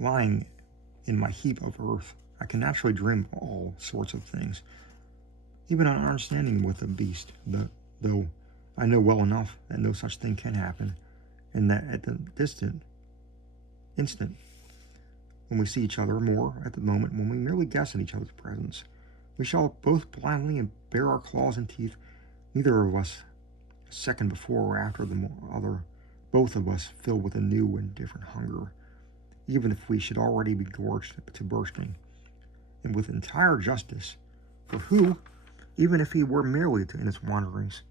lying in my heap of earth, I can naturally dream all sorts of things, even an understanding with a beast, though I know well enough that no such thing can happen, and that at the distant instant, when we see each other more at the moment when we merely guess at each other's presence, we shall both blindly and bare our claws and teeth, neither of us a second before or after the other, both of us filled with a new and different hunger, even if we should already be gorged to bursting, and with entire justice, for who, even if he were merely in his wanderings,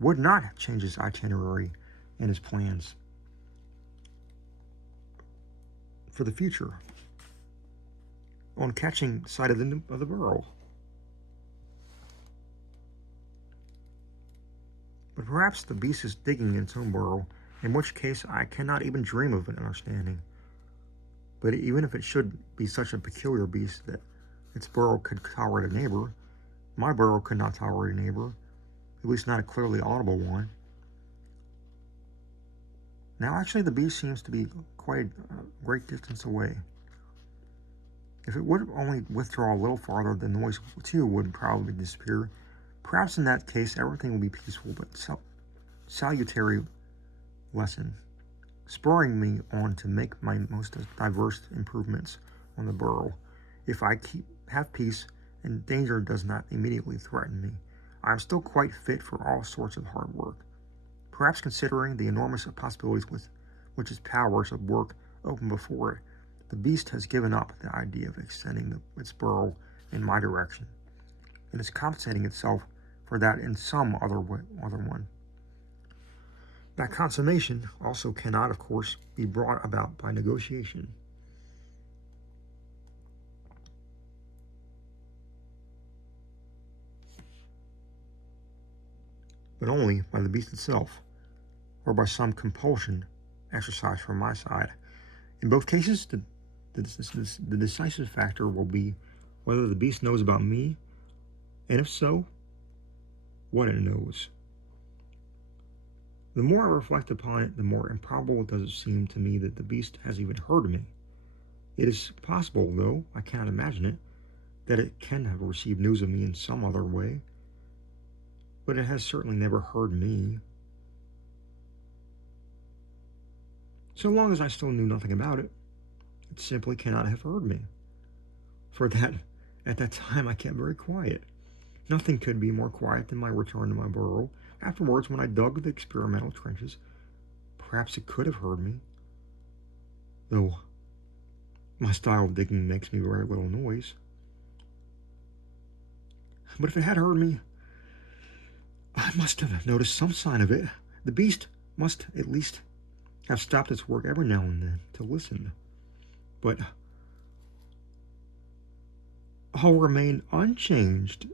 would not change his itinerary and his plans for the future on catching sight of the Burrow? But perhaps the beast is digging in its own burrow, in which case I cannot even dream of an understanding. But even if it should be such a peculiar beast that its burrow could tolerate a neighbor, my burrow could not tolerate a neighbor, at least not a clearly audible one. Now actually the beast seems to be quite a great distance away. If it would only withdraw a little farther, the noise too would probably disappear. Perhaps in that case everything will be peaceful, but salutary lesson, spurring me on to make my most diverse improvements on the burrow. If I have peace and danger does not immediately threaten me, I am still quite fit for all sorts of hard work. Perhaps considering the enormous possibilities with which its powers of work open before it, the beast has given up the idea of extending its burrow in my direction, and is compensating itself for that in some other one. That consummation also cannot, of course, be brought about by negotiation. But only by the beast itself, or by some compulsion exercised from my side. In both cases, the decisive factor will be whether the beast knows about me, and if so, what it knows. The more I reflect upon it, the more improbable does it seem to me that the beast has even heard me. It is possible, though I cannot imagine it, that it can have received news of me in some other way, but it has certainly never heard me. So long as I still knew nothing about it, it simply cannot have heard me. For that, at that time I kept very quiet. Nothing could be more quiet than my return to my burrow. Afterwards, when I dug the experimental trenches, perhaps it could have heard me, though my style of digging makes me very little noise. But if it had heard me, I must have noticed some sign of it. The beast must at least have stopped its work every now and then to listen. But all remain unchanged